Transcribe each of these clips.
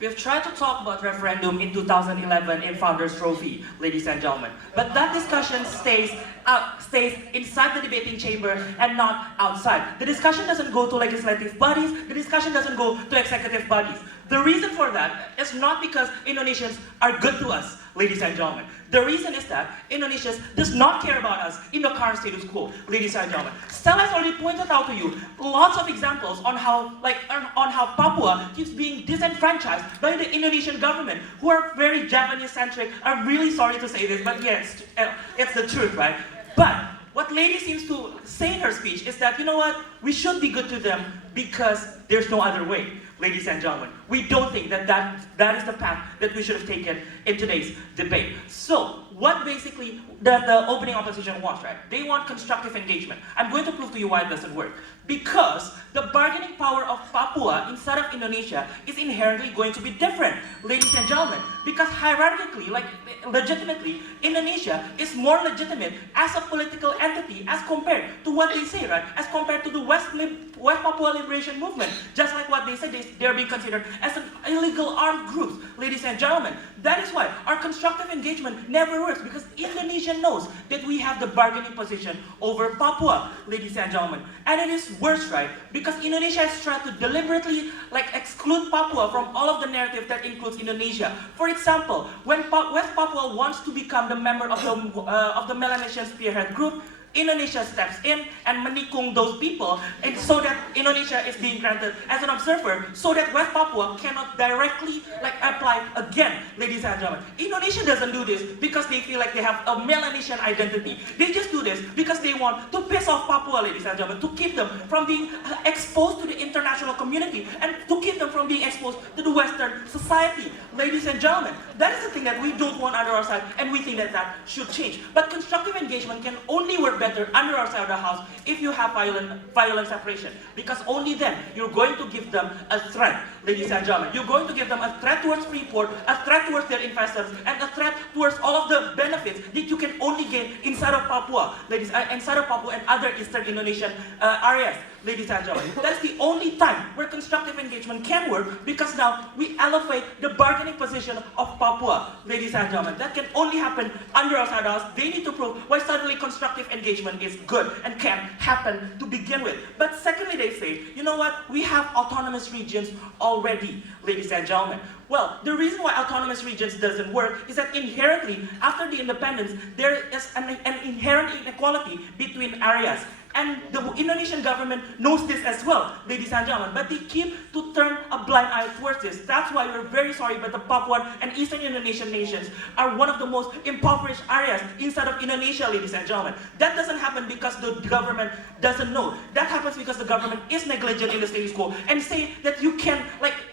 We've tried to talk about referendum in 2011 in Founders Trophy, ladies and gentlemen. But that discussion stays inside the debating chamber and not outside. The discussion doesn't go to legislative bodies, the discussion doesn't go to executive bodies. The reason for that is not because Indonesians are good to us, ladies and gentlemen. The reason is that Indonesians does not care about us in the current status quo, ladies and gentlemen. Stella has already pointed out to you lots of examples on how Papua keeps being disenfranchised by the Indonesian government, who are very Japanese-centric. I'm really sorry to say this, but yes, it's the truth, right? But what Lady seems to say in her speech is that, you know what, we should be good to them because there's no other way. Ladies and gentlemen, we don't think that is the path that we should have taken in today's debate. So, what basically the opening opposition wants, right? They want constructive engagement. I'm going to prove to you why it doesn't work. Because the bargaining power of Papua inside of Indonesia is inherently going to be different, ladies and gentlemen. Because hierarchically, legitimately, Indonesia is more legitimate as a political entity as compared to what they say, right? As compared to the West Papua Liberation Movement. Just like what they said, they're being considered as an illegal armed group, ladies and gentlemen. That is why our constructive engagement never works, because Indonesia knows that we have the bargaining position over Papua, ladies and gentlemen. And it is worse, right? Because Indonesia has tried to deliberately exclude Papua from all of the narrative that includes Indonesia. For example, when West Papua wants to become the member of the Melanesian Spearhead Group, Indonesia steps in and menikung those people, and so that Indonesia is being granted as an observer, so that West Papua cannot directly apply again, ladies and gentlemen. Indonesia doesn't do this because they feel like they have a Melanesian identity. They just do this because they want to piss off Papua, ladies and gentlemen, to keep them from being exposed to the international community and to keep them from being exposed to the Western society, ladies and gentlemen. That is the thing that we don't want under our side, and we think that that should change. But constructive engagement can only work better under our side of the house if you have violent separation, because only then you're going to give them a threat, ladies and gentlemen. You're going to give them a threat towards Freeport, a threat towards their investors, and a threat towards all of the benefits that you can only gain inside of Papua, inside of Papua and other Eastern Indonesian areas. Ladies and gentlemen, that's the only time where constructive engagement can work, because now we elevate the bargaining position of Papua, ladies and gentlemen. That can only happen under our side of the house. They need to prove why suddenly constructive engagement is good and can happen to begin with. But secondly, they say, you know what, we have autonomous regions already, ladies and gentlemen. Well, the reason why autonomous regions doesn't work is that inherently, after the independence, there is an inherent inequality between areas. And the Indonesian government knows this as well, ladies and gentlemen, but they keep to turn a blind eye towards this. That's why we're very sorry, but the Papuan and Eastern Indonesian nations are one of the most impoverished areas inside of Indonesia, ladies and gentlemen. That doesn't happen because the government doesn't know. That happens because the government is negligent in the status quo and say that you can,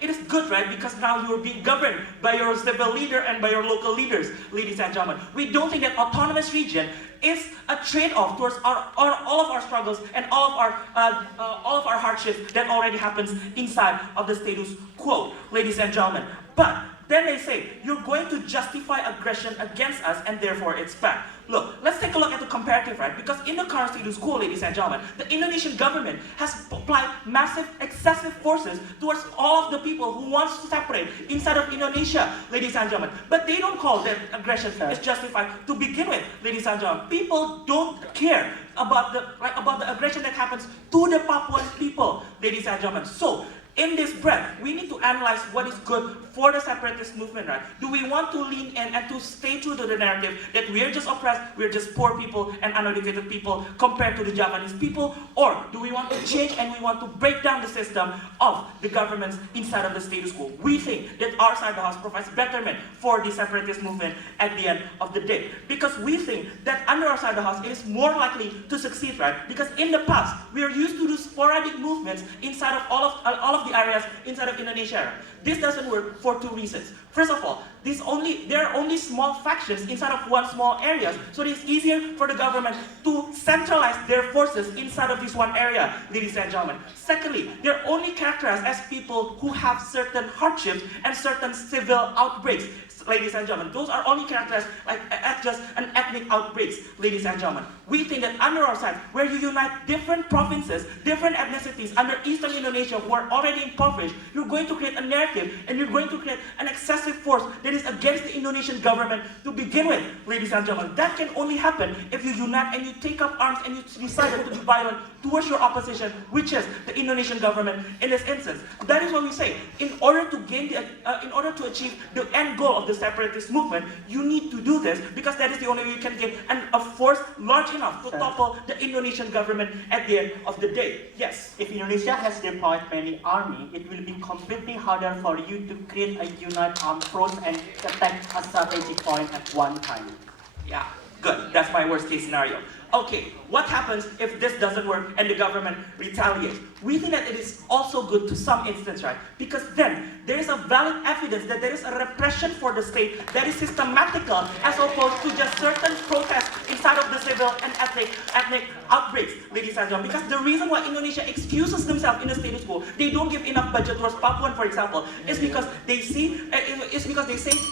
it is good, right? Because now you're being governed by your civil leader and by your local leaders, ladies and gentlemen. We don't think that autonomous region is a trade-off towards all of our struggles and all of our hardships that already happens inside of the status quo, ladies and gentlemen. But then they say, you're going to justify aggression against us and therefore it's bad. Look, let's take a look at the comparative, right? Because in the current status quo, ladies and gentlemen, the Indonesian government has applied massive, excessive forces towards all of the people who want to separate inside of Indonesia, ladies and gentlemen. But they don't call that aggression is justified to begin with, ladies and gentlemen. People don't care about the aggression that happens to the Papuan people, ladies and gentlemen. So, in this breath, we need to analyze what is good for the separatist movement, right? Do we want to lean in and to stay true to the narrative that we are just oppressed, we're just poor people and uneducated people compared to the Japanese people? Or do we want to change and we want to break down the system of the governments inside of the status quo? We think that our side of the house provides betterment for the separatist movement at the end of the day. Because we think that under our side of the house, it is more likely to succeed, right? Because in the past, we are used to do sporadic movements inside of all of the areas inside of Indonesia. This doesn't work for two reasons. First of all, there are only small factions inside of one small area, so it is easier for the government to centralize their forces inside of this one area, ladies and gentlemen. Secondly, they're only characterized as people who have certain hardships and certain civil outbreaks. ladies and gentlemen. Those are only characterized as just an ethnic outbreaks, ladies and gentlemen. We think that under our side, where you unite different provinces, different ethnicities under Eastern Indonesia who are already impoverished, you're going to create a narrative and you're going to create an excessive force that is against the Indonesian government to begin with, ladies and gentlemen. That can only happen if you unite and you take up arms and you decide to be violent towards your opposition, which is the Indonesian government in this instance. That is what we say. In order to achieve the end goal of the separatist movement, you need to do this because that is the only way you can get a force large enough to topple the Indonesian government at the end of the day. Yes. If Indonesia has deployed many army, it will be completely harder for you to create a united armed force and attack a strategic point at one time. Yeah, good. That's my worst case scenario. Okay, what happens if this doesn't work and the government retaliates? We think that it is also good to some instance, right? Because then there is a valid evidence that there is a repression for the state that is systematical as opposed to just certain protests inside of the civil and ethnic outbreaks, ladies and gentlemen. Because the reason why Indonesia excuses themselves in the status quo, they don't give enough budget towards Papuan, for example, is because they say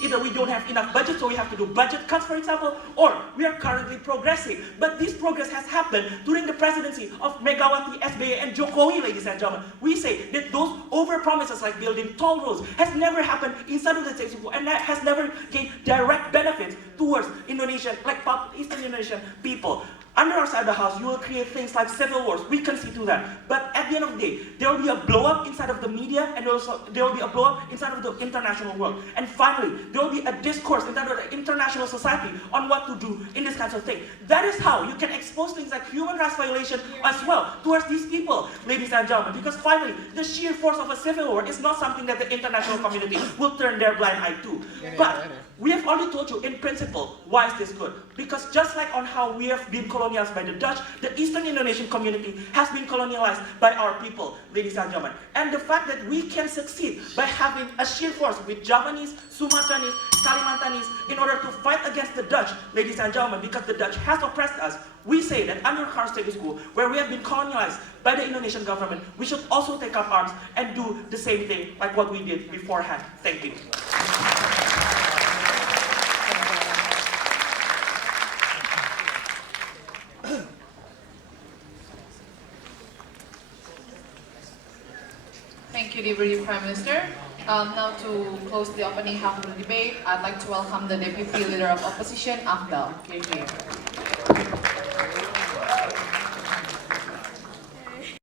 either we don't have enough budget, so we have to do budget cuts, for example, or we are currently progressing. But this progress has happened during the presidency of Megawati, SBY, and Jokowi, ladies and gentlemen. We say that those over-promises like building toll roads has never happened inside of the status quo and that has never gained direct benefits towards Indonesian, like Eastern Indonesian people. Under our side of the house, you will create things like civil wars. We concede to that. But at the end of the day, there will be a blow-up inside of the media, and also there will be a blow-up inside of the international world. And finally, there will be a discourse inside of the international society on what to do in this kind of thing. That is how you can expose things like human rights violation as well towards these people, ladies and gentlemen. Because finally, the sheer force of a civil war is not something that the international community will turn their blind eye to. But we have already told you, in principle, why is this good? Because just like on how we have been colonialized by the Dutch, the Eastern Indonesian community has been colonialized by our people, ladies and gentlemen. And the fact that we can succeed by having a sheer force with Javanese, Sumatranese, Kalimantanese in order to fight against the Dutch, ladies and gentlemen, because the Dutch has oppressed us, we say that under current status quo, where we have been colonialized by the Indonesian government, we should also take up arms and do the same thing like what we did beforehand. Thank you. Thank you, Deputy Prime Minister. Now to close the opening half of the debate, I'd like to welcome the Deputy Leader of Opposition, Akbal. Here.